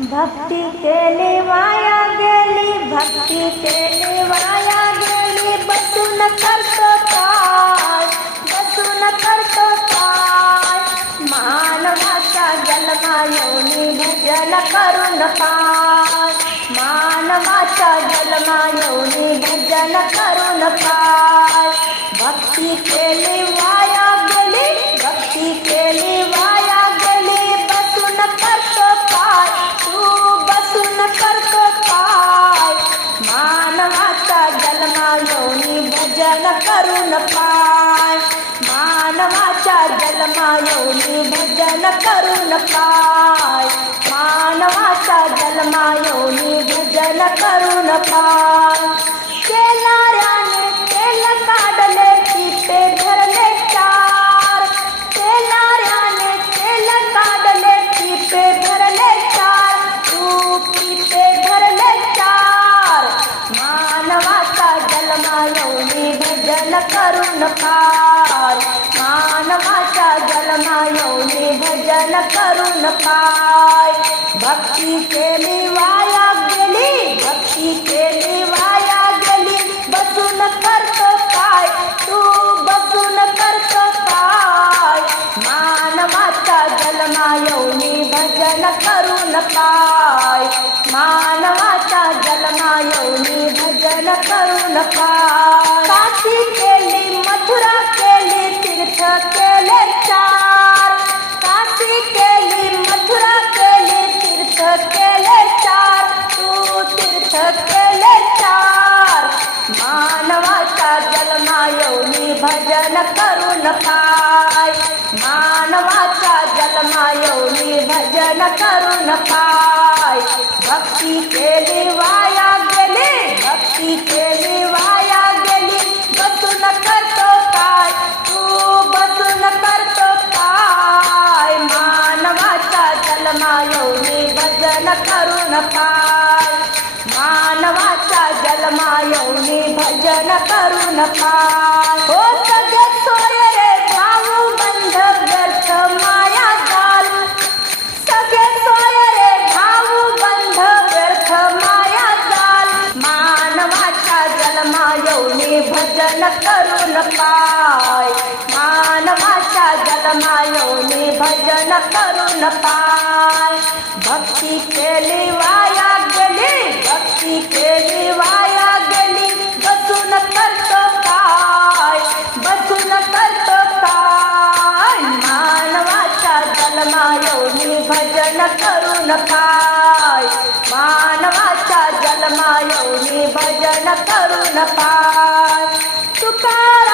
भक्ती केली वाया गेली भक्ती केली माया गेली। बसून करतो काय बसून करतो काय मानवाचा जन्मा येऊनी भजन करून पाय मानवाचा जन्मा येऊनी भजन करून पाय भक्ती केली मानवाच्या जन्मा भजन करून पाय. मानवाचा जन्मा भजन करून पाय. केणाऱ्याने तेल काढले पिपे धरले चार. केणाऱ्याने तेल काढले पिपे धरले चार. तू पिपे धरले चार. मानवाचा जन्मा भजन करून पाय. मानवाचा जन्मा भजन करून पाय. भक्ती केली वाया गेली भक्ती केली वाया गेली बसून करत काय तू बसून करत काय मानवाचा जन्मा येऊनी भजन करून पाय. मानवाचा जन्मा येऊनी भजन करून पाय. तू केले चार. मानवाचा जन्मा येऊनी भजन करून पाय मानवाचा जन्मा येऊनी भजन करून पाय भक्ती केली मानवाचा येऊनी भजन करू पाय हो सगळे सोय रे भाऊ बंध व्यर्थ माया जाल सगळे सोय रे भाऊ बंध व्यर्थ माया जाल मानवाच्या जन्मा येऊनी भजन करू पाय मानवाच्या जन्मा येऊनी भजन करू पाय भक्ती केली वाया गेली भक्ती केली वाया जलमायोनी भजन करून पाय मानवाच्या जलमायोनी भजन करून पाय तुकार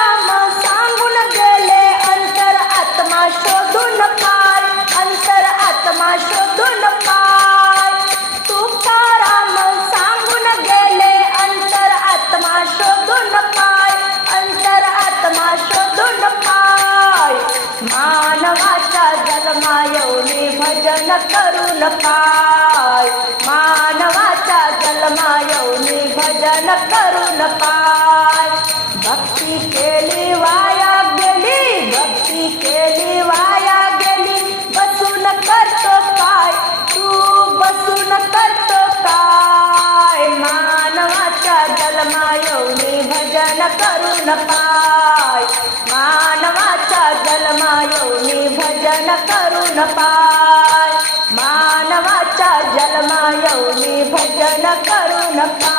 भजन करून पाय. मानवाचा जन्मा येऊनी भजन करून पाय. भक्ती केली वाया गेली भक्ती केली वाया गेली बसून करतो काय तू बसून करतो काय मानवाचा जन्मा येऊनी भजन करून पाय. मानवाचा जन्मा येऊनी भजन करून पाय. मानवाचा